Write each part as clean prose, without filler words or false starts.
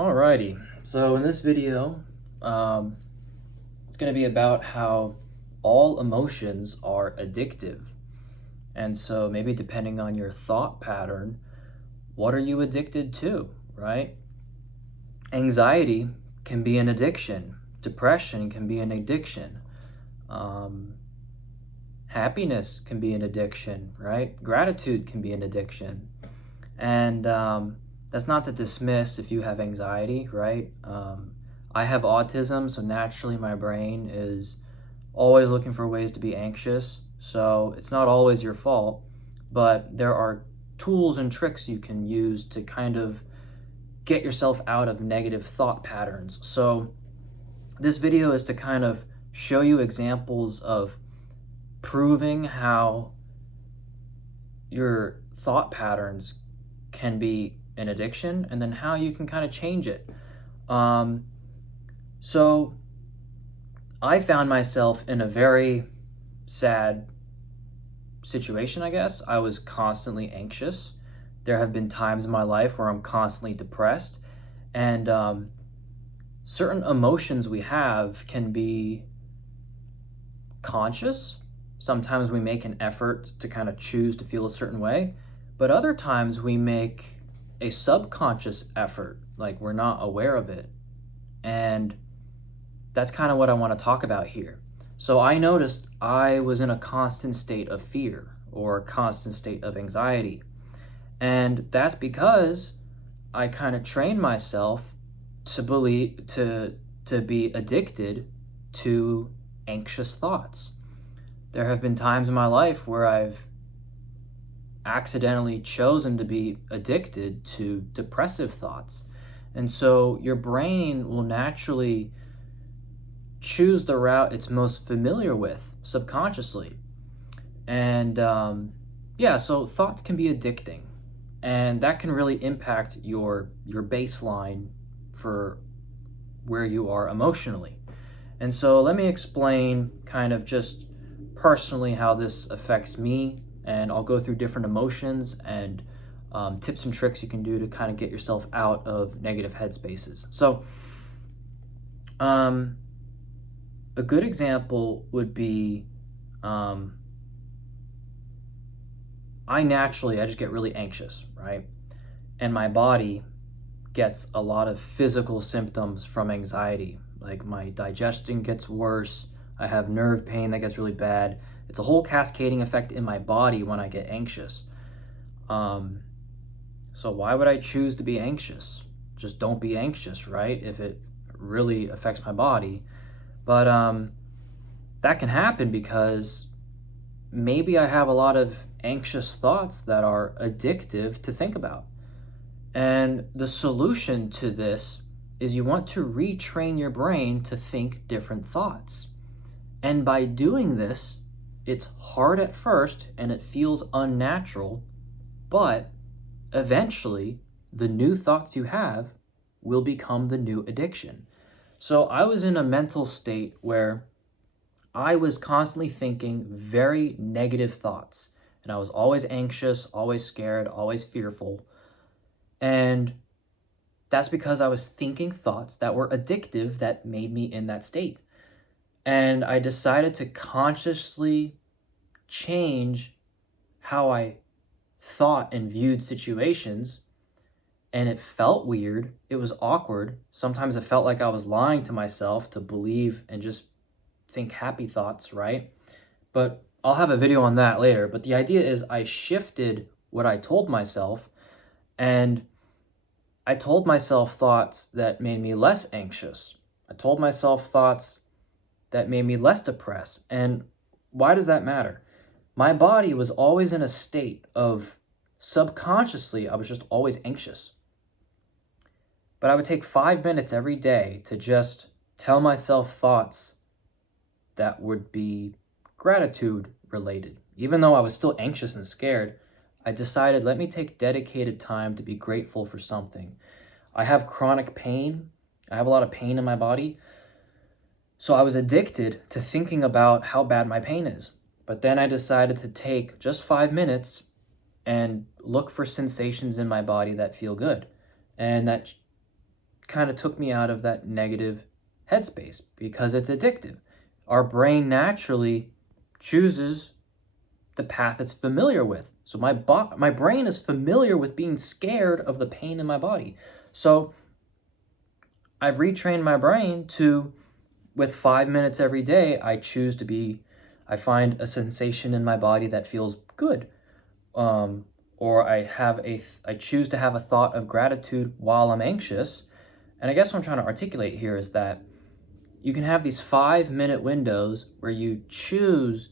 Alrighty, so in this video, it's going to be about how all emotions are addictive. And so maybe depending on your thought pattern, what are you addicted to, right? Anxiety can be an addiction. Depression can be an addiction. Um, Happiness can be an addiction, right? Gratitude can be an addiction. And that's not to dismiss if you have anxiety, right? I have autism, so naturally my brain is always looking for ways to be anxious. So it's not always your fault, but there are tools and tricks you can use to kind of get yourself out of negative thought patterns. So this video is to kind of show you examples of proving how your thought patterns can be an addiction and then how you can kind of change it. Um, so I found myself in a very sad situation, I guess. I was constantly anxious. There have been times in my life where I'm constantly depressed, and certain emotions we have can be conscious. Sometimes we make an effort to kind of choose to feel a certain way, but other times we make a subconscious effort, like we're not aware of it. And that's kind of what I want to talk about here. So I noticed I was in a constant state of fear or a constant state of anxiety. And that's because I kind of trained myself to believe to be addicted to anxious thoughts. There have been times in my life where I've accidentally chosen to be addicted to depressive thoughts. And so your brain will naturally choose the route it's most familiar with subconsciously. And yeah, so thoughts can be addicting, and that can really impact your baseline for where you are emotionally. And so let me explain kind of just personally how this affects me, and I'll go through different emotions and tips and tricks you can do to kind of get yourself out of negative headspaces. So a good example would be um, I just get really anxious, right? And my body gets a lot of physical symptoms from anxiety. Like my digestion gets worse, I have nerve pain that gets really bad. It's a whole cascading effect in my body when I get anxious. Um, so why would I choose to be anxious? Just don't be anxious, right? If it really affects my body. But that can happen because maybe I have a lot of anxious thoughts that are addictive to think about. And the solution to this is you want to retrain your brain to think different thoughts. And by doing this, it's hard at first and it feels unnatural, but eventually the new thoughts you have will become the new addiction. So I was in a mental state where I was constantly thinking very negative thoughts, and I was always anxious, always scared, always fearful. And that's because I was thinking thoughts that were addictive that made me in that state. And I decided to consciously change how I thought and viewed situations. And it felt weird. It was awkward. Sometimes it felt like I was lying to myself to believe and just think happy thoughts, right? But I'll have a video on that later. But the idea is I shifted what I told myself, and I told myself thoughts that made me less anxious. I told myself thoughts that made me less depressed. And why does that matter? My body was always in a state of subconsciously, I was just always anxious. But I would take 5 minutes every day to just tell myself thoughts that would be gratitude related. Even though I was still anxious and scared, I decided let me take dedicated time to be grateful for something. I have chronic pain. I have a lot of pain in my body. So I was addicted to thinking about how bad my pain is. But then I decided to take just 5 minutes and look for sensations in my body that feel good. And that kind of took me out of that negative headspace because it's addictive. Our brain naturally chooses the path it's familiar with. So my brain is familiar with being scared of the pain in my body. So I've retrained my brain to, with 5 minutes every day, I find a sensation in my body that feels good. Or I choose to have a thought of gratitude while I'm anxious. And I guess what I'm trying to articulate here is that you can have these 5-minute windows where you choose,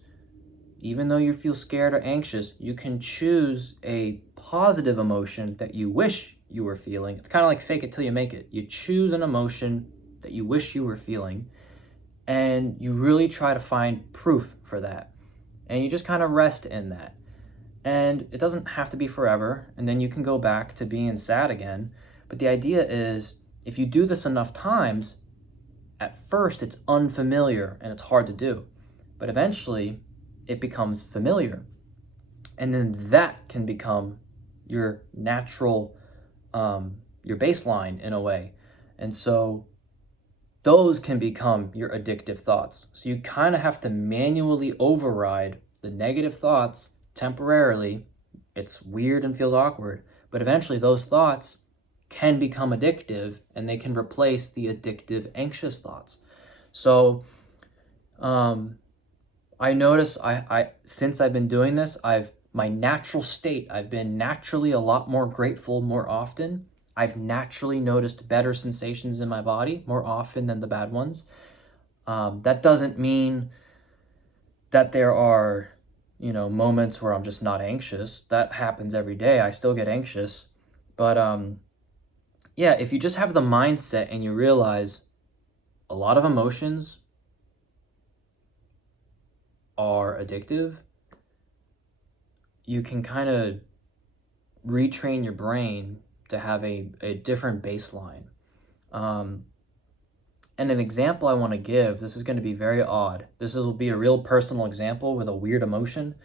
even though you feel scared or anxious, you can choose a positive emotion that you wish you were feeling. It's kind of like fake it till you make it. You choose an emotion that you wish you were feeling, and you really try to find proof for that. And you just kind of rest in that. And it doesn't have to be forever, and then you can go back to being sad again. But the idea is, if you do this enough times, at first it's unfamiliar and it's hard to do. But eventually it becomes familiar. And then that can become your natural, your baseline in a way. And so those can become your addictive thoughts. So you kind of have to manually override the negative thoughts temporarily. It's weird and feels awkward, but eventually those thoughts can become addictive and they can replace the addictive anxious thoughts. So I notice I since I've been doing this, my natural state, I've been naturally a lot more grateful more often. I've naturally noticed better sensations in my body more often than the bad ones. That doesn't mean that there are, moments where I'm just not anxious. That happens every day. I still get anxious. But yeah, if you just have the mindset and you realize a lot of emotions are addictive, you can kind of retrain your brain to have a different baseline. And an example I want to give, this is going to be very odd. Will be a real personal example with a weird emotion.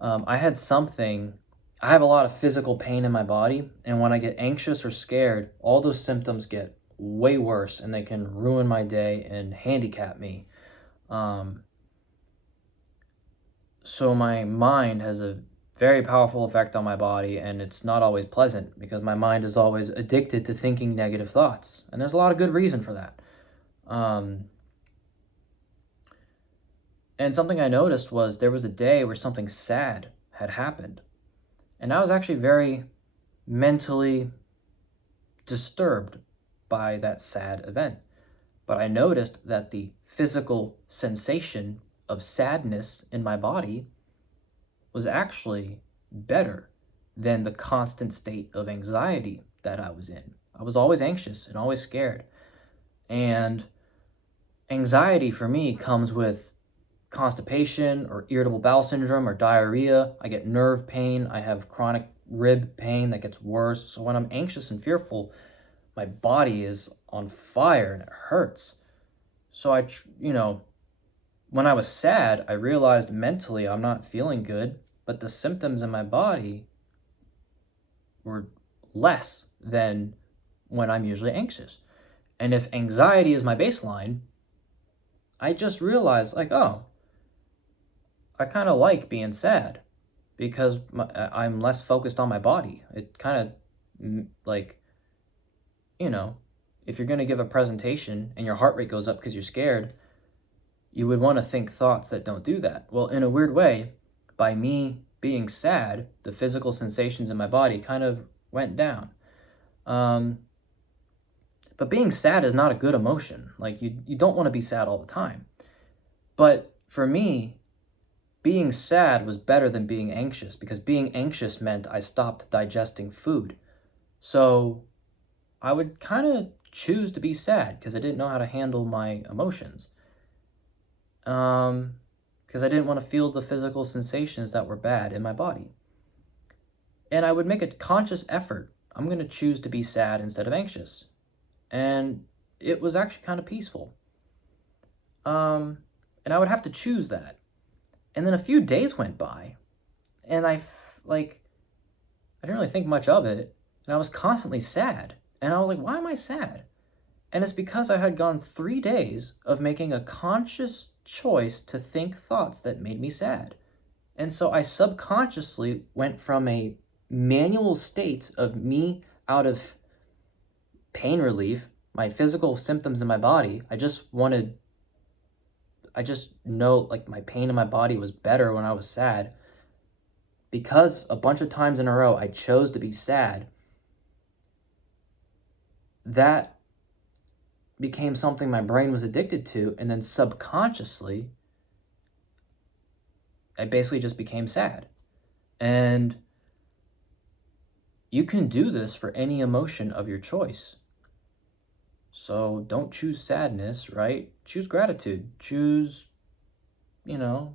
I have a lot of physical pain in my body, and when I get anxious or scared, all those symptoms get way worse, and they can ruin my day and handicap me. So my mind has a very powerful effect on my body, and it's not always pleasant because my mind is always addicted to thinking negative thoughts, and there's a lot of good reason for that. And something I noticed was there was a day where something sad had happened, and I was actually very mentally disturbed by that sad event. But I noticed that the physical sensation of sadness in my body was actually better than the constant state of anxiety that I was in. I was always anxious and always scared. And anxiety for me comes with constipation or irritable bowel syndrome or diarrhea. I get nerve pain. I have chronic rib pain that gets worse. So when I'm anxious and fearful, my body is on fire and it hurts. So when I was sad, I realized mentally I'm not feeling good, but the symptoms in my body were less than when I'm usually anxious. And if anxiety is my baseline, I just realized I kind of like being sad because I'm less focused on my body. It kind of if you're going to give a presentation and your heart rate goes up because you're scared, you would want to think thoughts that don't do that. Well, in a weird way, by me being sad, the physical sensations in my body kind of went down. But being sad is not a good emotion. Like, you don't want to be sad all the time. But for me, being sad was better than being anxious, because being anxious meant I stopped digesting food. So I would kind of choose to be sad because I didn't know how to handle my emotions. Because I didn't want to feel the physical sensations that were bad in my body. And I would make a conscious effort. I'm going to choose to be sad instead of anxious. And it was actually kind of peaceful. And I would have to choose that. And then a few days went by, and I didn't really think much of it, and I was constantly sad. And I was like, why am I sad? And it's because I had gone 3 days of making a conscious choice to think thoughts that made me sad. And so I subconsciously went from a manual state of me out of pain relief, my physical symptoms in my body. I just know like my pain in my body was better when I was sad. Because a bunch of times in a row I chose to be sad, that became something my brain was addicted to, and then subconsciously I basically just became sad. And you can do this for any emotion of your choice. So don't choose sadness, right? Choose gratitude. Choose, you know,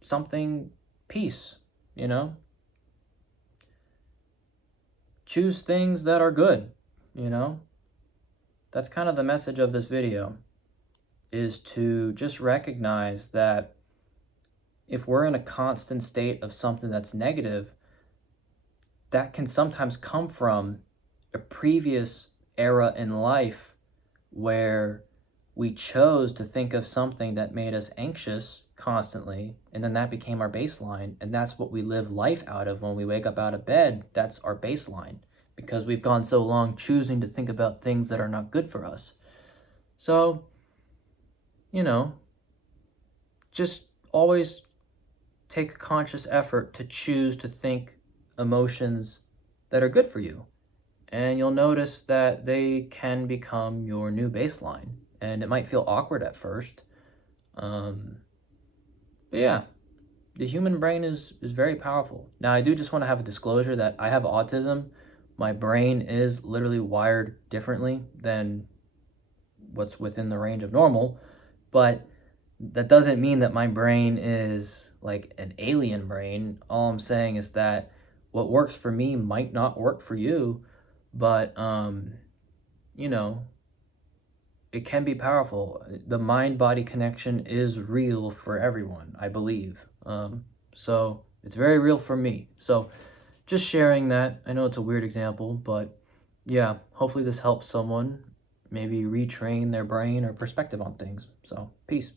something, peace, you know? Choose things that are good, you know? That's kind of the message of this video, is to just recognize that if we're in a constant state of something that's negative, that can sometimes come from a previous era in life where we chose to think of something that made us anxious constantly, and then that became our baseline, and that's what we live life out of. When we wake up out of bed, that's our baseline, because we've gone so long choosing to think about things that are not good for us. So, you know, just always take a conscious effort to choose to think emotions that are good for you. And you'll notice that they can become your new baseline. And it might feel awkward at first. But yeah, the human brain is very powerful. Now, I do just want to have a disclosure that I have autism. My brain is literally wired differently than what's within the range of normal. But that doesn't mean that my brain is like an alien brain. All I'm saying is that what works for me might not work for you, but you know, it can be powerful. The mind-body connection is real for everyone, I believe. So it's very real for me. So just sharing that. I know it's a weird example, but yeah, hopefully this helps someone maybe retrain their brain or perspective on things. So peace.